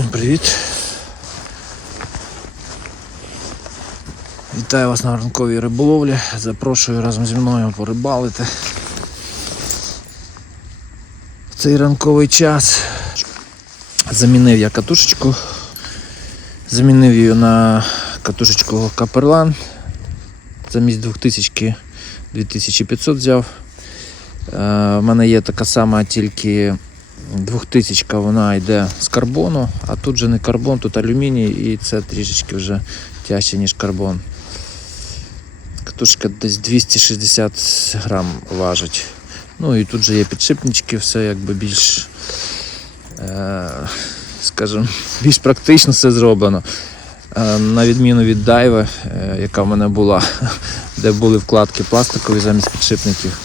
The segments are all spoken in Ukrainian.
Всім привіт. Вітаю вас на ранковій риболовлі. Запрошую разом зі мною порибалити. В цей ранковий час замінив я катушечку. Замінив її на катушечку Каперлан. Замість 2000 2500 взяв. Е, в мене є така сама, тільки 2000 вона йде з карбону, а тут же не карбон, тут алюміній і це трішечки вже тяжче, ніж карбон. Катушка десь 260 грам важить. Ну і тут же є підшипнички, все якби більш, е, скажімо, більш практично все зроблено. Е, на відміну від дайви, е, яка в мене була, де були вкладки пластикові замість підшипників.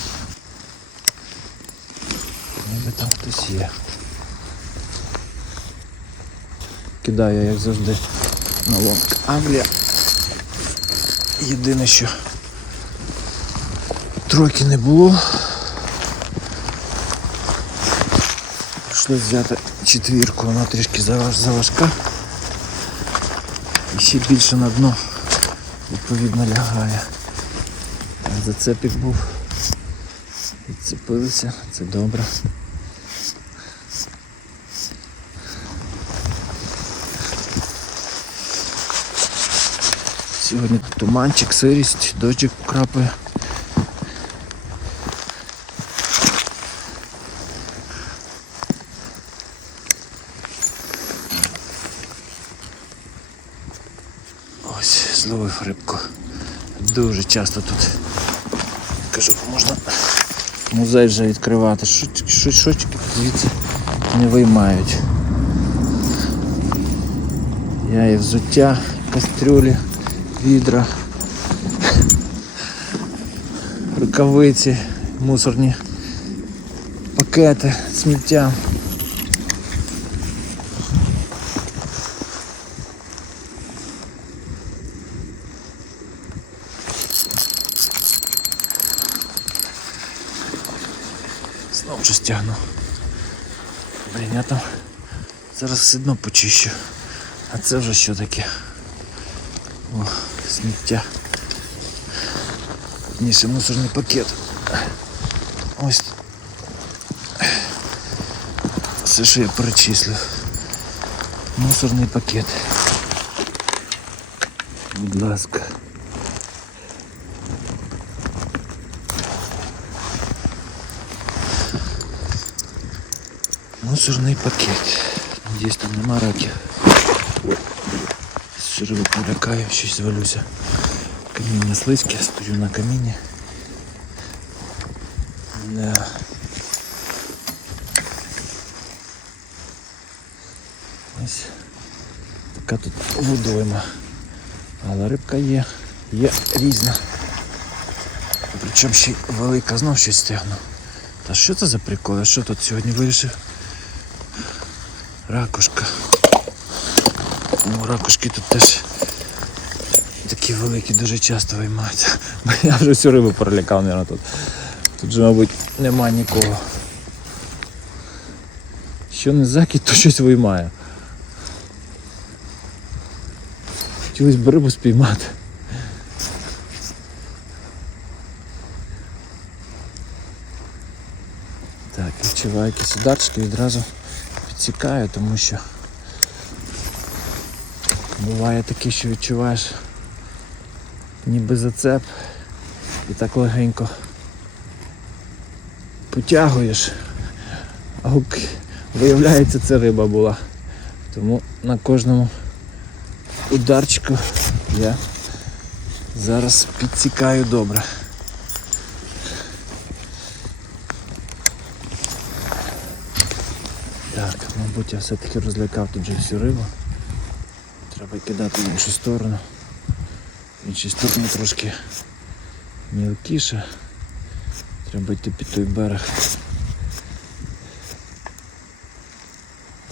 Ніби там хтось є. Кидаю, як завжди, на лодку Англія. Єдине, що тройки не було. Прийшлось взяти четвірку, вона трішки заважка. І ще більше на дно відповідно лягає. Зацепик був. Відцепилися, це добре. Сьогодні тут туманчик, сирість, дощик крапає. Ось, зловив рибку. Дуже часто тут кажу, можна музей вже відкривати. Що, що, що звідси не виймають. Я і взуття, кастрюлі, відра, рукавиці, мусорні пакети, сміття. Знову щось тягну. Блін, я там зараз все одно почищу. А це вже що таке? О, сміття. Ніше мусорний пакет. Ось. Все, що я перечислив. Мусорний пакет. Будь ласка. Мусорний пакет. Надіюсь, там нема раків. Широко полякаю, щось звалюся. Каміння слизьке, стою на камінні. Да. Ось така тут водойма. Але рибка є, є різна. Причому ще велика, знов щось стягну. Та що це за приколи? Що тут сьогодні вирішив? Ракушка. Ну, ракушки тут теж такі великі дуже часто виймаються. Я вже всю рибу перелякав, мабуть, тут. Тут же, мабуть, нема нікого. Що не закид, то щось виймає. Хотілося б рибу спіймати. Так, відчуваю якісь ударчики відразу підсікаю, тому що буває таке, що відчуваєш ніби зацеп і так легенько потягуєш, а виявляється це риба була. Тому на кожному ударчику я зараз підсікаю добре. Так, мабуть, я все-таки розлякав тут же всю рибу. Треба кидати в іншу сторону. В іншій стороні трошки мілкіше. Треба йти під той берег.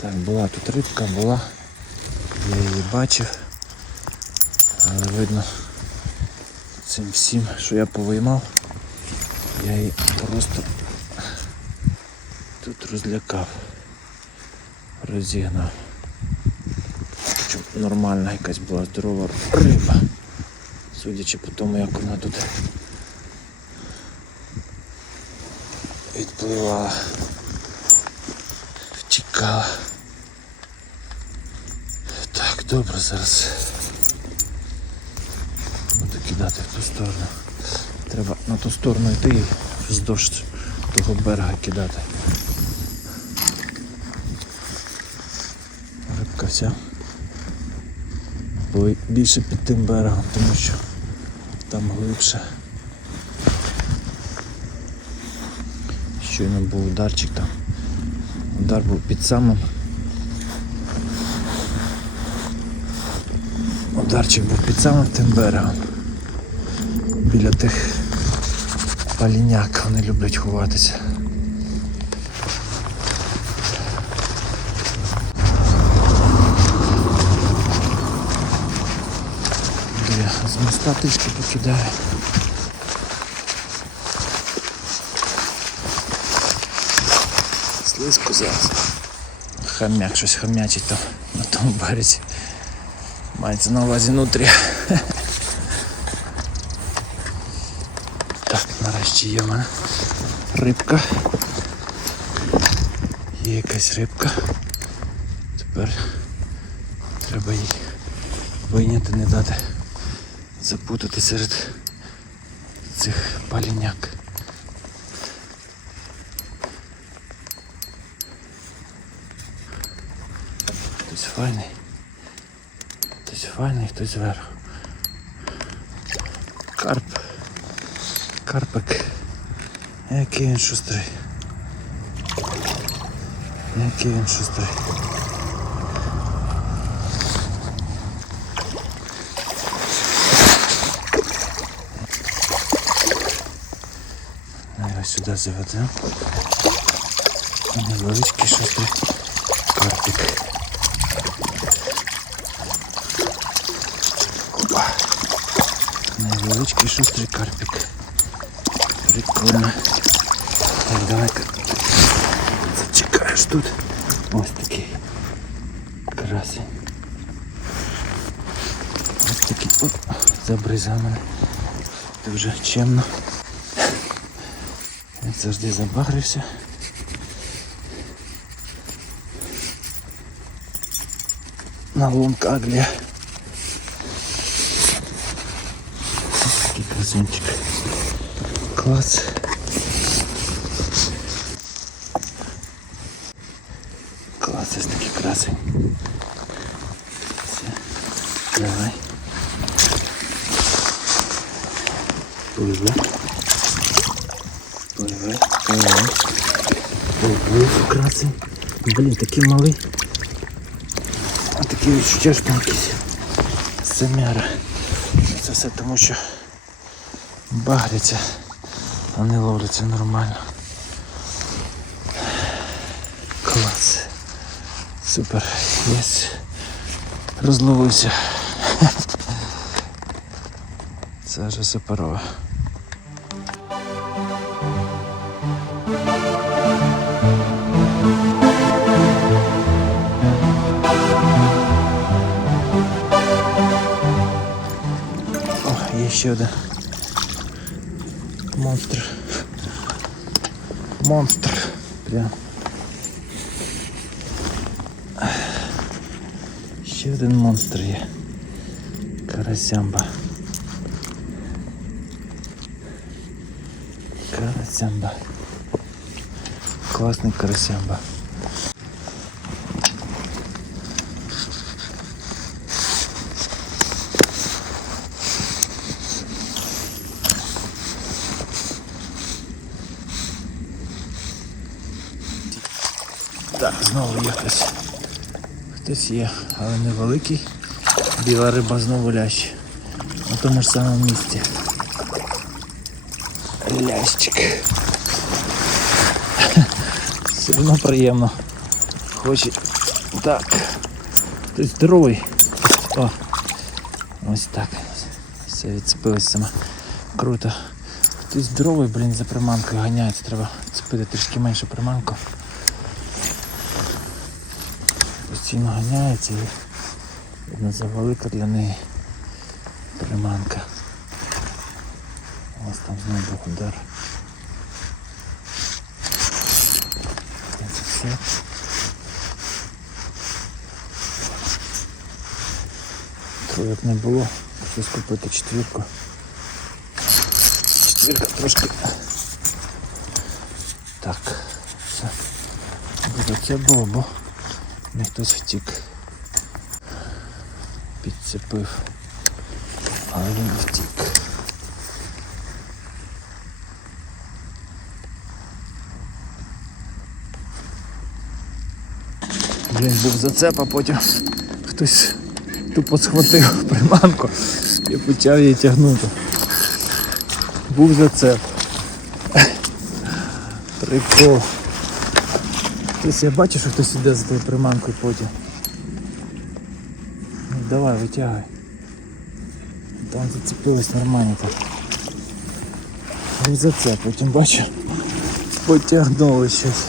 Так, була тут рибка, була. Я її бачив. Але видно цим всім, що я повиймав, я її просто тут розлякав, розігнав. Нормальна якась була здорова риба. Судячи по тому, як вона тут відпливала, втікала. Так, добре, зараз буду кидати в ту сторону. Треба на ту сторону йти і вздовж того берега кидати. Рибка вся була більше під тим берегом, тому що там глибше. Щойно був ударчик там. Удар був під самим. Ударчик був під самим тим берегом. Біля тих паліняк вони люблять ховатися. Моста трішки покидаю. Слизько зараз. Хам'як щось хам'ячить там на тому березі. Мається на увазі нутрі. Так, нарешті є в рибка. Є якась рибка. Тепер треба її вийняти, не дати запутати серед цих паліняк. Хтось файний. Хтось файний, хтось зверху. Карп. Карпик. Який він шустрий. Який він шустрий. Його сюди заведемо. Невеличкий шустрий карпик. Опа. Невеличкий шустрий карпик. Прикольно. Так, давай-ка. Зачекаєш тут. Ось такий. Красень. Ось такий. Оп, забризав мене. Дуже чемно. Як завжди забагрився. На лунка аглія. Такий красунчик. Клас. Клас, ось такий красень. Пливе, пливе. Поплив. Блін, такий малий. А таке відчуття, що там якісь семяра. Це все тому, що багряться, а не ловляться нормально. Клас. Супер. Єс. Розловився. Це вже суперово. Ще один. Монстр. Монстр. Прям. Ще один монстр є. Карасямба. Карасямба. Класний карасямба. Знову є хтось. Хтось є, але невеликий. Біла риба знову лящ. На тому ж самому місці. Лящик. Все одно приємно. Хоче. Так. Хтось здоровий. О. Ось так. Все відцепилось саме. Круто. Хтось здоровий, блін, за приманкою ганяється. Треба цепити трішки менше приманку. Постійно ганяється і завелика для неї приманка. Ось там знову удар. Це все. Троєк не було. Щось купити четвірку. Четвірка трошки. Так. Все. Буде це було, бо не хтось втік. Підцепив. Але він втік. Блін, був зацеп, а потім хтось тупо схватив приманку і почав її тягнути. Був зацеп. Прикол. Хтось я бачу, що хтось іде за тою приманкою потім. Ну, давай, витягай. Там зацепилось нормально так. за це потім бачу, потягнули щось.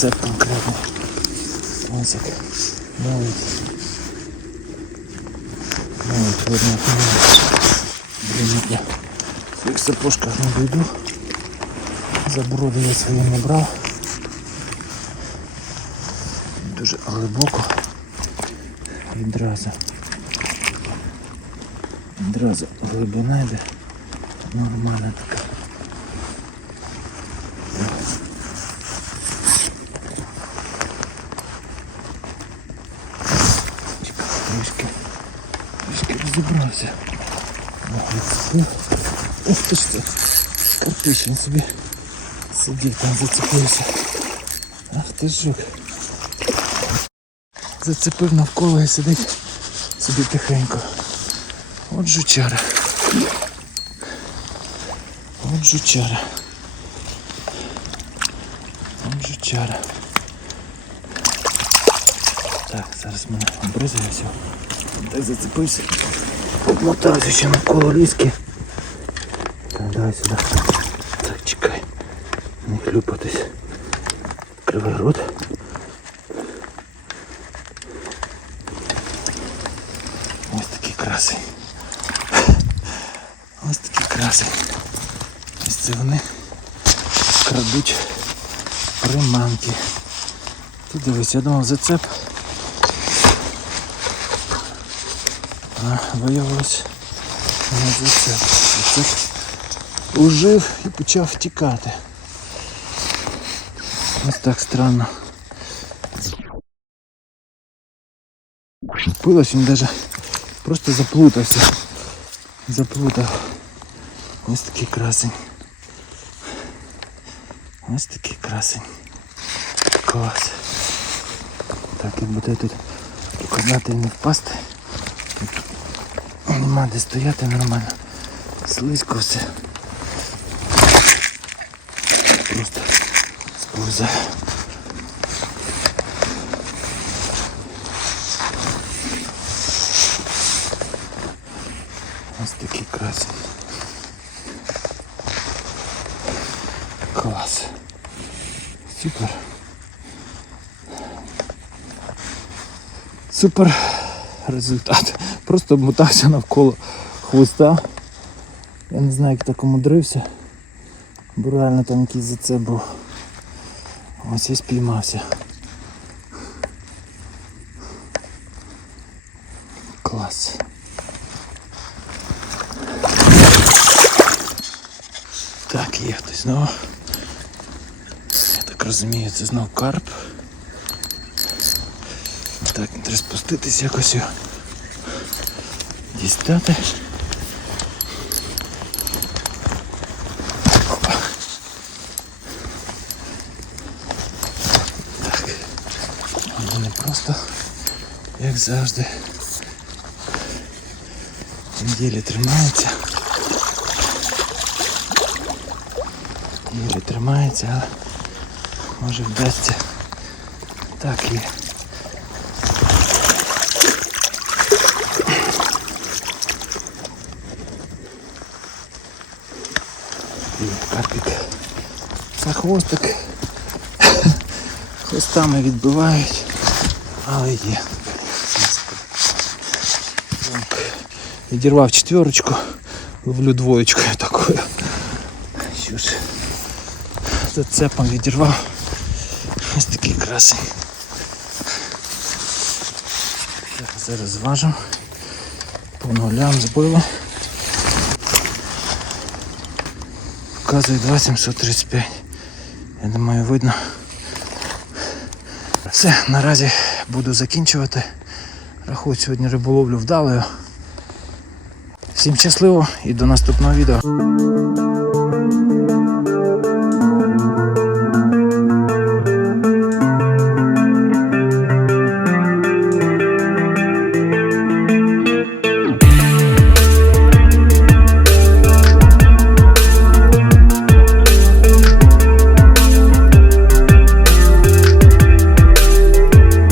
Знову зацеп конкретний. Ось. Навіть. Навіть видно. Блін, я в своїх сапожках не дойду. Заброди я свої не брав. Дуже глибоко. Відразу. Відразу глибина йде. Нормальна така. Чекай, Трішки. Розібрався. Ох, ти ж це. Карпиш, собі сидів там зацепився. Ах ти жук. Зацепив навколо і сидить собі тихенько. От жучара. От жучара. От жучара. Так, зараз мене обризується. Де зацепився. Обмотався ще навколо ліски. Так, давай сюди. Так, чекай. Не хлюпатись. Відкривай рот. Ось такий красень. Ось такий красень. Ось це вони крадуть приманки. Тут дивись, я думав зацеп. Виявилось не ужив і почав втікати. Ось так странно. Пилось він даже просто заплутався. Заплутав. Ось такий красень. Ось такий красень. Клас. Так, як буде тут показати не впасти. Тут нема де стояти нормально. Слизько все. Просто сповзає. Ось такий красень. Клас. Супер. Супер результат. Просто обмотався навколо хвоста. Я не знаю, як так умудрився. Бо реально там якийсь за це був. Ось і спіймався. Клас. Так, є хтось знову. Я так розумію, це знов карп. Так, треба спуститись якось. Дістати. Опа. Так. Вони просто, як завжди, ділі тримаються. Ділі тримається, але може вдасться Так. І карпік. За хвостик. Хвостами відбивають, але є. Відірвав четверочку, ловлю двоєчкою такою. Що ж, зацепом відірвав. Ось такий красень. Зараз, зараз зважимо. По нулям збило. Показує 2735. Я думаю, видно. Все, наразі буду закінчувати. Рахую сьогодні риболовлю вдалою. Всім щасливо і до наступного відео.